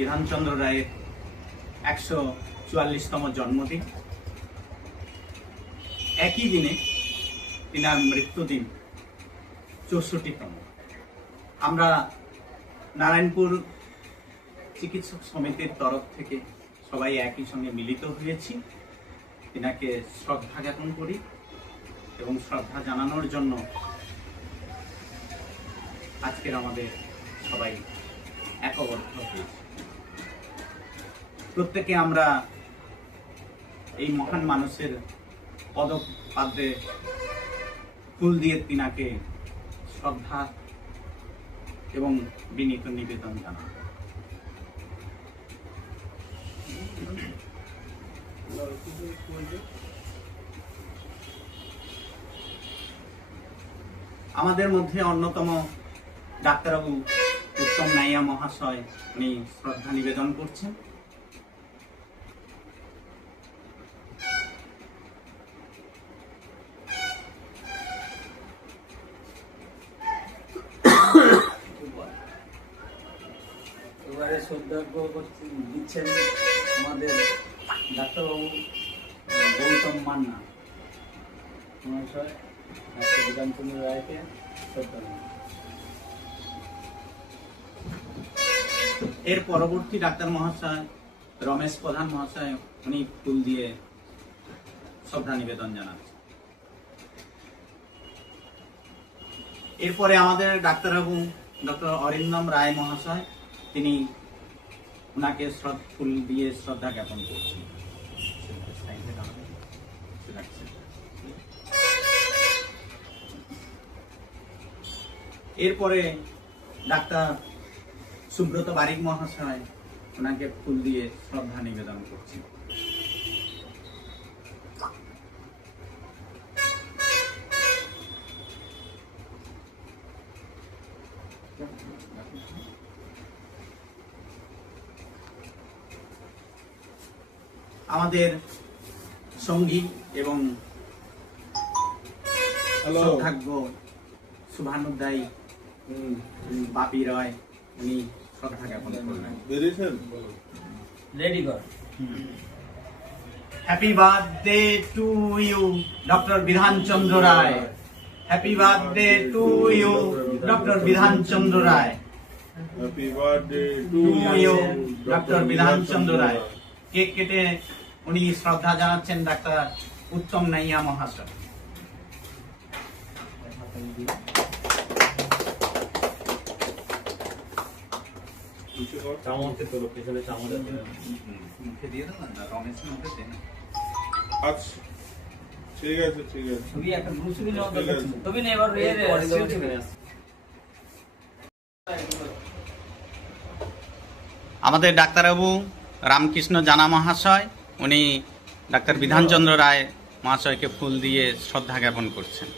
বিধানচন্দ্র রায়ের 144তম জন্মদিন। একই দিনে তিনার মৃত্যুদিন 64তম। আমরা নারায়ণপুর চিকিৎসক সমিতির তরফ থেকে সবাই একই সঙ্গে মিলিত হয়েছি, তিনাকে শ্রদ্ধা জ্ঞাপন করি এবং শ্রদ্ধা জানানোর জন্য আজকের আমাদের সবাই একবদ্ধ হয়েছি। প্রত্যেকে আমরা এই মহান মানুষের পদপাদ্রে ফুল দিয়ে তিনাকে শ্রদ্ধা এবং বিনীত নিবেদন জানাই। আমাদের মধ্যে অন্যতম ডাক্তারবাবু উত্তম নাইয়া মহাশয় উনি শ্রদ্ধা নিবেদন করছেন। এবারে শ্রদ্ধা দিচ্ছেন আমাদের ডাক্তারবাবু গৌতম মান্না মহাশয়, ডাক্তার বিধানচন্দ্র রায়কে শ্রদ্ধা। এর পরবর্তী ডাক্তার মহাশয় রমেশ প্রধান মহাশয় উনি ফুল দিয়ে শ্রদ্ধা নিবেদন জানাচ্ছেন। এরপরে আমাদের ডাক্তারবাবু ডক্টর অরিন্দম রায় মহাশয় তিনি ওনাকে ফুল দিয়ে শ্রদ্ধা জ্ঞাপন করছেন। এরপরে ডাক্তার সুব্রত বারিক মহাশয় ওনাকে ফুল দিয়ে শ্রদ্ধা নিবেদন করছেন। আমাদের সঙ্গী এবং সৌভাগ্য শুভানুধ্যায়ী বাপি রয় উনি শ্রদ্ধা জ্ঞাপন করলেন। Happy birthday to you doctor Bidhanchandra Roy. Happy birthday to you doctor Bidhanchandra Roy. Happy birthday to you doctor Bidhanchandra Roy. Cake কেটে উনি শ্রদ্ধা জানাচ্ছেন ডাক্তার উত্তম নাইয়া মহাশয়। চামচে তোলো, পেছনে চামচে মুখে দিয়ে দেবেন না, রমেশ মুখে দেন। আচ্ছা ঠিক আছে ঠিক আছে। ছবি একটা গ্রুপ ছবি নেওয়া দরকার ছিল। তবে না এবার আমাদের ডাক্তারবাবু রামকৃষ্ণ জানা মহাশয় উনি ডাক্তার বিধানচন্দ্র রায় মহাশয়কে ফুল দিয়ে শ্রদ্ধা জ্ঞাপন করছেন।